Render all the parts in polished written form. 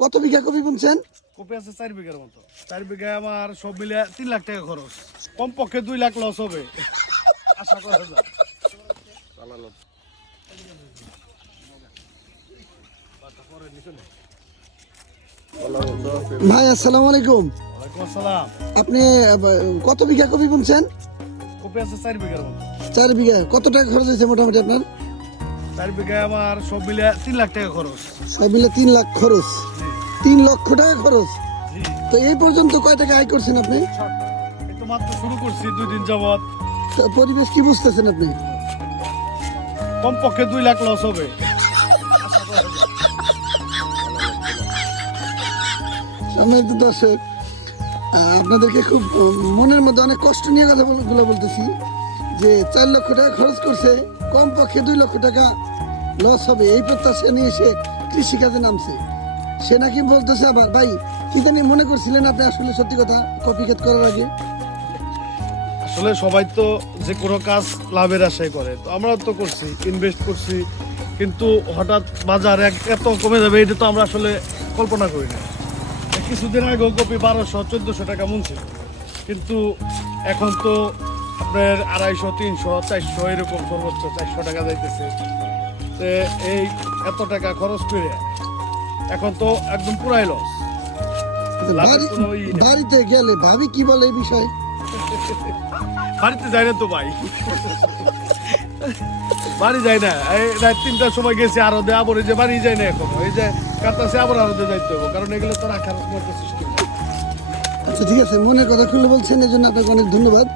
কত বিঘা copy বুনছেন? Copy আছে 4 বিঘার মতো। 4 বিঘায় আমার সব মিলে 3 লাখ টাকা খরচ। কমপক্ষে 2 লাখ লস হবে আশা করা যায়। ভাই আসসালামু আলাইকুম। ওয়ালাইকুম আসসালাম। আপনি কত বিঘা কপি বুনছেন? কপি আছে 4 বিঘার মতো। 4 বিঘা। কত টাকা খরচ হয়েছে মোটামুটি আপনার? 4 বিঘায় আমার সব মিলে 3 লাখ টাকা খরচ। সব মিলে 3 লাখ খরচ। 3 লক্ষ টাকা খরচ। তো এই পর্যন্ত কয় টাকা আয় করছেন আপনি? এই তো মাত্র শুরু করছি 2 দিন যাবত। তো পরিবেশ কি বুঝতেছেন আপনি? কমপক্ষে 2 লাখ লস হবে। সম্মানিত দর্শক, আপনাদেরকে খুব মনের মধ্যে অনেক কষ্ট নিয়ে কথাগুলো বলতেছি যে 4 লক্ষ টাকা খরচ করছে, কমপক্ষে 2 লক্ষ টাকা লস হবে এই প্রত্যাশা নিয়ে সে কৃষিকাজে নামছে। সে নাকি বলতেছে আবার ভাই কি জানি মনে করছিলেন আপনি? আসলে সত্যি কথা, কপি ক্ষেত করার আগে আসলে সবাই তো যে কোনো কাজ লাভের আশায় করে, তো আমরা তো করছি, ইনভেস্ট করছি, কিন্তু হঠাৎ বাজার এত কমে যাবে এটা তো আমরা আসলে কল্পনা করি না। কিছুদিন আগে কপি 1200-1400 টাকা মন ছিল, কিন্তু এখন তো আপনার 250-300-400 এরকম সর্বোচ্চ 400 টাকা যাইতেছে। তো এই এত টাকা খরচ করে এখন তো একদম পুরাই লস। বাড়িতে গেলে ভাবি কি বলে এই বিষয়ে? বাড়িতে যাই না তো ভাই, বাড়ি যাই না। এই রাত 3টার সময় গেছি আরদে, আবার এই যে বাড়ি যাই না এখনো, এই যে কাটাছে আবার আরদে যাইতে হবে, কারণ এগুলো তো রাখার মতো সিস্টেম। আচ্ছা ঠিক আছে, মনের কথা খুলে বলছেন, এই জন্য আপনাকে অনেক ধন্যবাদ।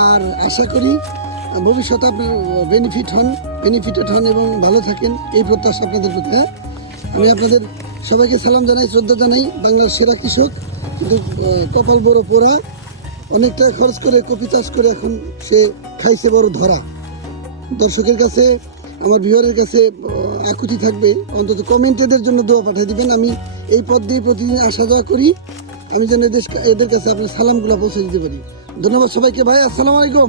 আর আশা করি ভবিষ্যতে আপনার বেনিফিটেড হন এবং ভালো থাকেন, এই প্রত্যাশা আপনাদের প্রতি। হ্যাঁ, আমি আপনাদের সবাইকে সালাম জানাই, শ্রদ্ধা জানাই। বাংলার সেরা কৃষক, কিন্তু কপাল বড় পোড়া, অনেক টাকা খরচ করে কপি চাষ করে এখন সে খাইছে বড় ধরা। দর্শকের কাছে, আমার ভিউয়ারের কাছে আকুতি থাকবে, অন্তত কমেন্টেদের জন্য দোয়া পাঠিয়ে দিবেন। আমি এই পথ দিয়ে প্রতিদিন আসা যাওয়া করি, আমি যেন এদের কাছে আপনার সালামগুলো পৌঁছে দিতে পারি। ধন্যবাদ সবাইকে ভাই, আসসালামু আলাইকুম।